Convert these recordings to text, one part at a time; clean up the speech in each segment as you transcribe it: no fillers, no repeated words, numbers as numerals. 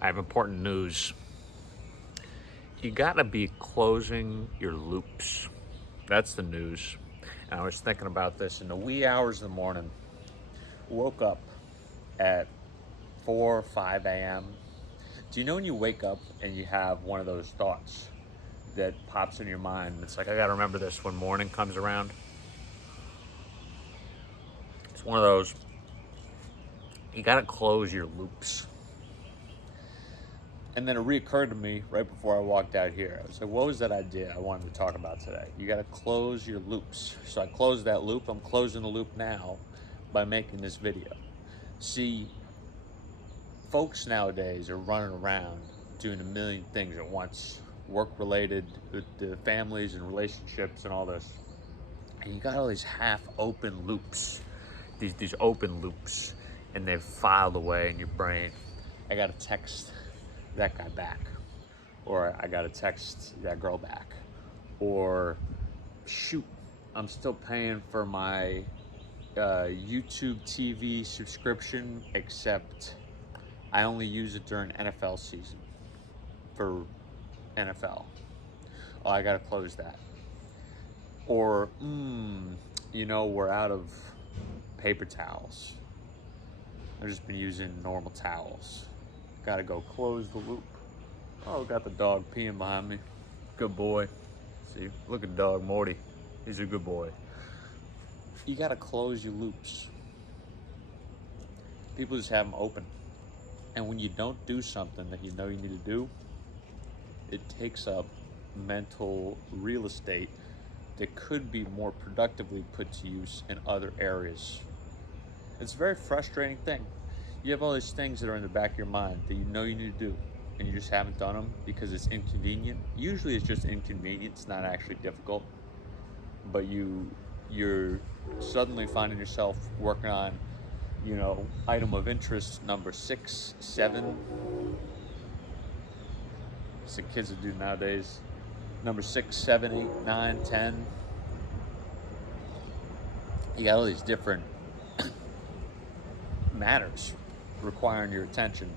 I have important news. You gotta be closing your loops. That's the news. And I was thinking about this in the wee hours of the morning. Woke up at 4 or 5 a.m. Do you know when you wake up and you have one of those thoughts that pops in your mind? It's like, I gotta remember this when morning comes around. It's one of those, you gotta close your loops. And then it reoccurred to me right before I walked out here. I was like, what was that idea I wanted to talk about today? You gotta close your loops. So I closed that loop. I'm closing the loop now by making this video. See, folks nowadays are running around doing a million things at once, work related, with the families and relationships and all this. And you got all these half open loops, these open loops, and they've filed away in your brain. I gotta text that guy back, or I gotta text that girl back, or shoot, I'm still paying for my YouTube TV subscription, except I only use it during NFL season for NFL. Oh, I gotta close that. Or, we're out of paper towels. I've just been using normal towels. Gotta go close the loop. Oh, got the dog peeing behind me. Good boy. See, look at dog Morty. He's a good boy. You gotta close your loops. People just have them open. And when you don't do something that you know you need to do, it takes up mental real estate that could be more productively put to use in other areas. It's a very frustrating thing. You have all these things that are in the back of your mind that you know you need to do, and you just haven't done them because it's inconvenient. Usually it's just inconvenient, it's not actually difficult. But you're suddenly finding yourself working on, item of interest number 6, 7. It's the kids that do nowadays. Number 6, 7, 8, 9, 10. You got all these different matters requiring your attention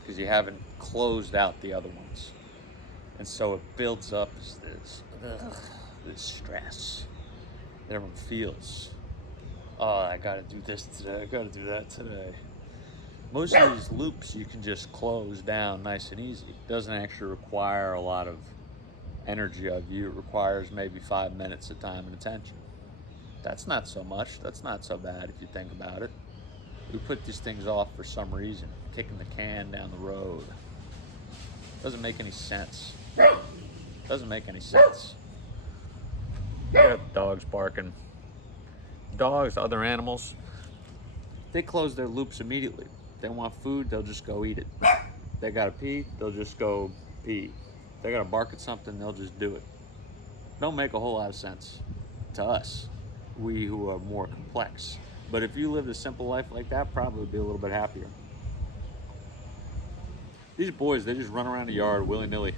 because you haven't closed out the other ones. And so it builds up as this stress that everyone feels. Oh, I gotta do this today, I gotta do that today. Most of these loops you can just close down nice and easy. It doesn't actually require a lot of energy of you. It requires maybe 5 minutes of time and attention. That's not so much. That's not so bad if you think about it. We put these things off for some reason, kicking the can down the road. Doesn't make any sense. Doesn't make any sense. You got dogs barking. Dogs, other animals, they close their loops immediately. They want food, they'll just go eat it. They gotta pee, they'll just go pee. They gotta bark at something, they'll just do it. Don't make a whole lot of sense to us, we who are more complex. But if you lived a simple life like that, probably would be a little bit happier. These boys, they just run around the yard willy-nilly,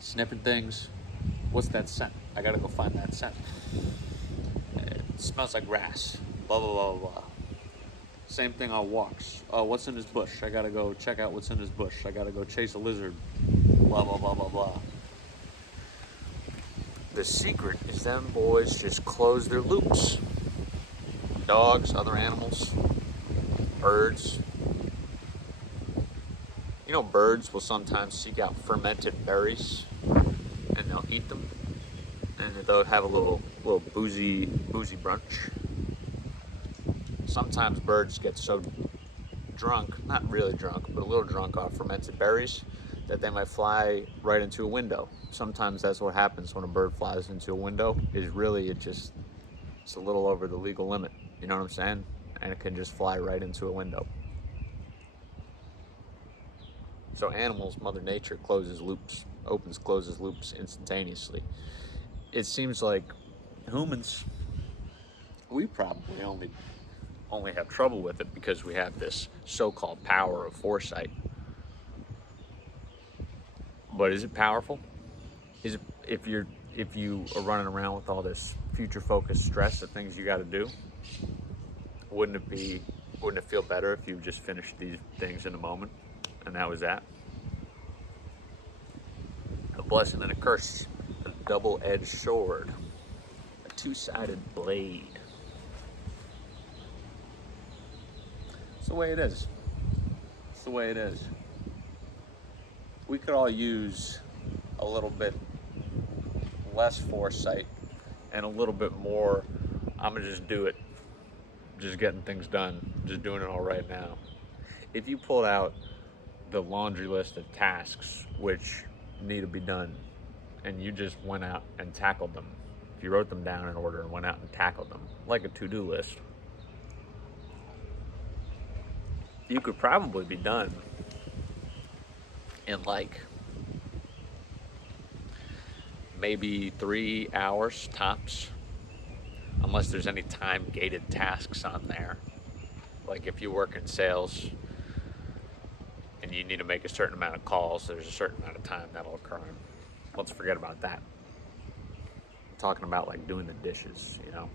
sniffing things. What's that scent? I gotta go find that scent. It smells like grass. Blah, blah, blah, blah. Same thing on walks. Oh, what's in this bush? I gotta go check out what's in this bush. I gotta go chase a lizard. Blah, blah, blah, blah, blah. The secret is them boys just close their loops. Dogs, other animals, birds. Birds will sometimes seek out fermented berries and they'll eat them. And they'll have a little boozy brunch. Sometimes birds get so drunk, not really drunk, but a little drunk off fermented berries, that they might fly right into a window. Sometimes that's what happens when a bird flies into a window, is really it's a little over the legal limit. You know what I'm saying? And it can just fly right into a window. So animals, Mother Nature closes loops, closes loops instantaneously. It seems like humans, we probably only have trouble with it because we have this so-called power of foresight. But is it powerful? Is it, if you are running around with all this future-focused stress of things you got to do, wouldn't it be Wouldn't it feel better if you just finished these things in a moment and that was that? A blessing and a curse, a double-edged sword, a two-sided blade. It's the way it is. It's the way it is. We could all use a little bit less foresight and a little bit more, I'm gonna just do it, just getting things done, just doing it all right now. If you pulled out the laundry list of tasks which need to be done and you just went out and tackled them, if you wrote them down in order and went out and tackled them like a to-do list, you could probably be done in like maybe 3 hours tops, unless there's any time gated tasks on there. Like if you work in sales and you need to make a certain amount of calls, there's a certain amount of time that'll occur. Let's forget about that. I'm talking about like doing the dishes, you know,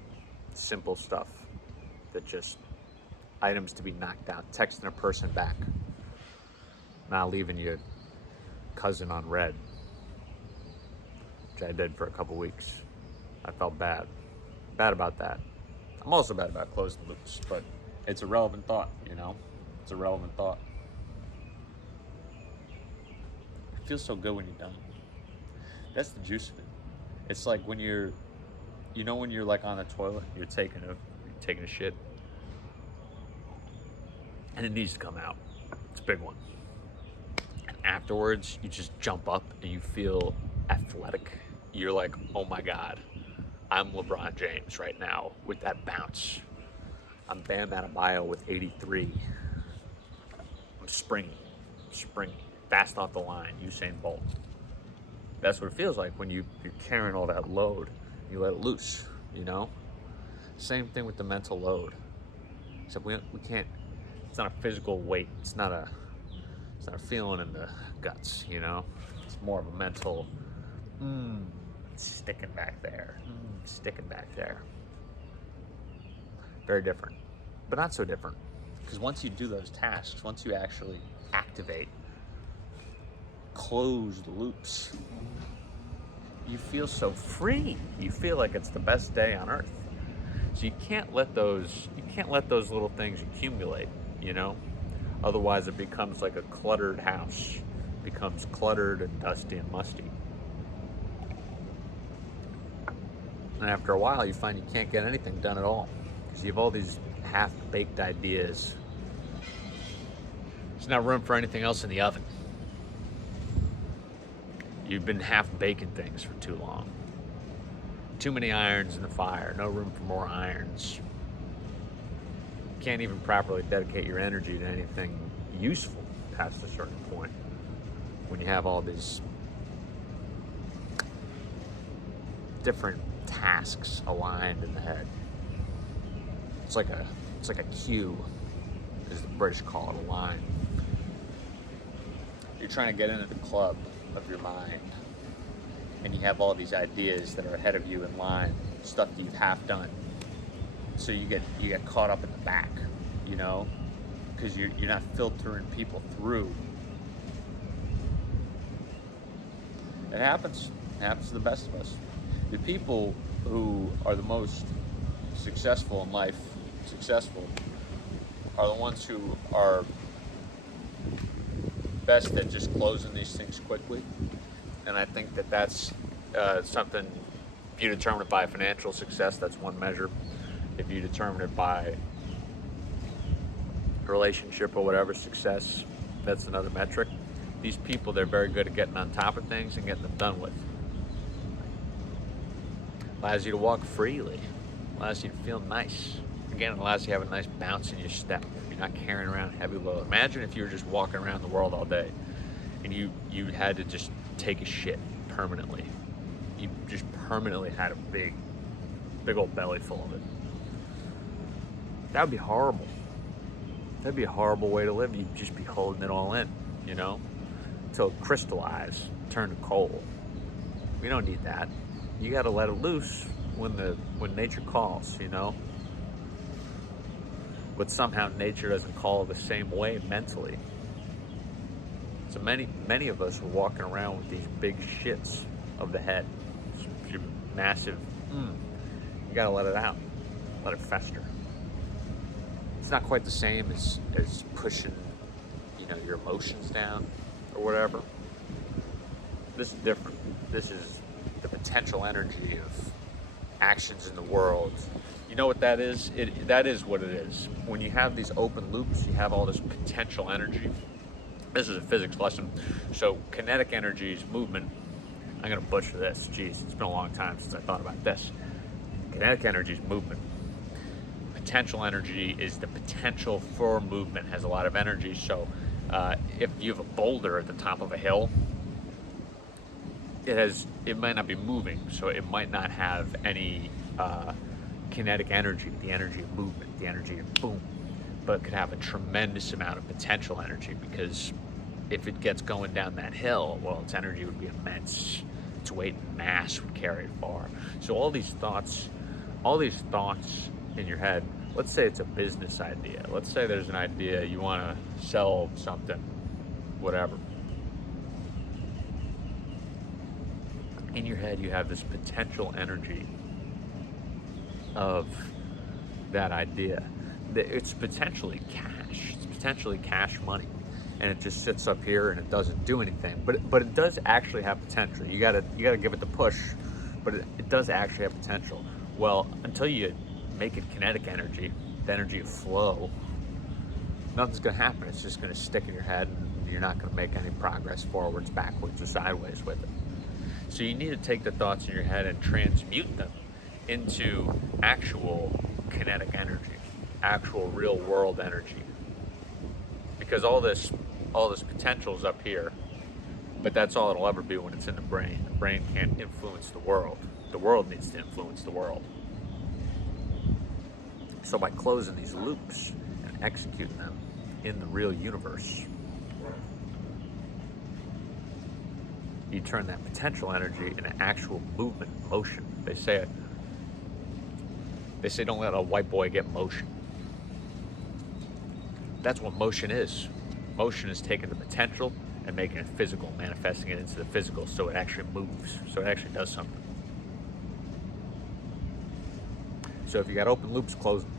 simple stuff that just items to be knocked out, texting a person back, not leaving your cousin on red, which I did for a couple weeks. I felt bad about that. I'm also bad about closing loops, but it's a relevant thought, you know? It's a relevant thought. It feels so good when you're done. That's the juice of it. It's like when you're, you know, when you're like on the toilet, you're taking a shit, and it needs to come out. It's a big one. And afterwards, you just jump up and you feel athletic. You're like, oh my God, I'm LeBron James right now with that bounce. I'm Bam Adebayo with 83. I'm springy, fast off the line, Usain Bolt. That's what it feels like when you're carrying all that load. You let it loose, you know? Same thing with the mental load. Except we can't, it's not a physical weight. It's not a feeling in the guts, you know? It's more of a mental, sticking back there, sticking back there. Very different, but not so different. Because once you do those tasks, once you actually activate, close the loops, you feel so free. You feel like it's the best day on earth. So you can't let those little things accumulate, you know? Otherwise it becomes like a cluttered house. It becomes cluttered and dusty and musty. And after a while you find you can't get anything done at all. Because you have all these half-baked ideas. There's not room for anything else in the oven. You've been half-baking things for too long. Too many irons in the fire, no room for more irons. You can't even properly dedicate your energy to anything useful past a certain point when you have all these different tasks aligned in the head. It's like a queue, as the British call it, a line. You're trying to get into the club of your mind, and you have all these ideas that are ahead of you in line, stuff that you've half done. So you get caught up in the back, you know, because you're not filtering people through. It happens. It happens to the best of us. The people who are the most successful in life, are the ones who are best at just closing these things quickly. And I think that that's something, if you determine it by financial success, that's one measure. If you determine it by relationship or whatever success, that's another metric. These people, they're very good at getting on top of things and getting them done with. Allows you to walk freely, allows you to feel nice. Again, it allows you to have a nice bounce in your step. You're not carrying around heavy load. Imagine if you were just walking around the world all day and you had to just take a shit permanently. You just permanently had a big old belly full of it. That would be horrible. That'd be a horrible way to live. You'd just be holding it all in, you know, until it crystallized, turn to coal. We don't need that. You got to let it loose when nature calls, you know. but somehow nature doesn't call the same way mentally. So many of us are walking around with these big shits of the head, massive. You gotta let it out, let it fester. It's not quite the same as pushing, your emotions down or whatever. This is different. This is the potential energy of actions in the world. You know what that is? That is what it is. When you have these open loops, you have all this potential energy. This is a physics lesson. So kinetic energy is movement. I'm gonna butcher this. Jeez, it's been a long time since I thought about this. Kinetic energy is movement. Potential energy is the potential for movement, has a lot of energy. So if you have a boulder at the top of a hill, it might not be moving, so it might not have any kinetic energy, the energy of movement, the energy of boom, but it could have a tremendous amount of potential energy, because if it gets going down that hill, well, its energy would be immense. Its weight and mass would carry it far. So all these thoughts in your head, let's say it's a business idea. Let's say there's an idea, you want to sell something, whatever. In your head, you have this potential energy of that idea. It's potentially cash. It's potentially cash money, and it just sits up here and it doesn't do anything. But it does actually have potential. You gotta give it the push, but it does actually have potential. Well, until you make it kinetic energy, the energy of flow, nothing's gonna happen. It's just gonna stick in your head, and you're not gonna make any progress forwards, backwards, or sideways with it. So you need to take the thoughts in your head and transmute them into actual kinetic energy, actual real world energy. Because all this potential is up here, but that's all it'll ever be when it's in the brain. The brain can't influence the world. The world needs to influence the world. So by closing these loops and executing them in the real universe, you turn that potential energy into actual movement, motion. They say don't let a white boy get motion. That's what motion is. Motion is taking the potential and making it physical, manifesting it into the physical, so it actually moves, so it actually does something. So if you got open loops, close them.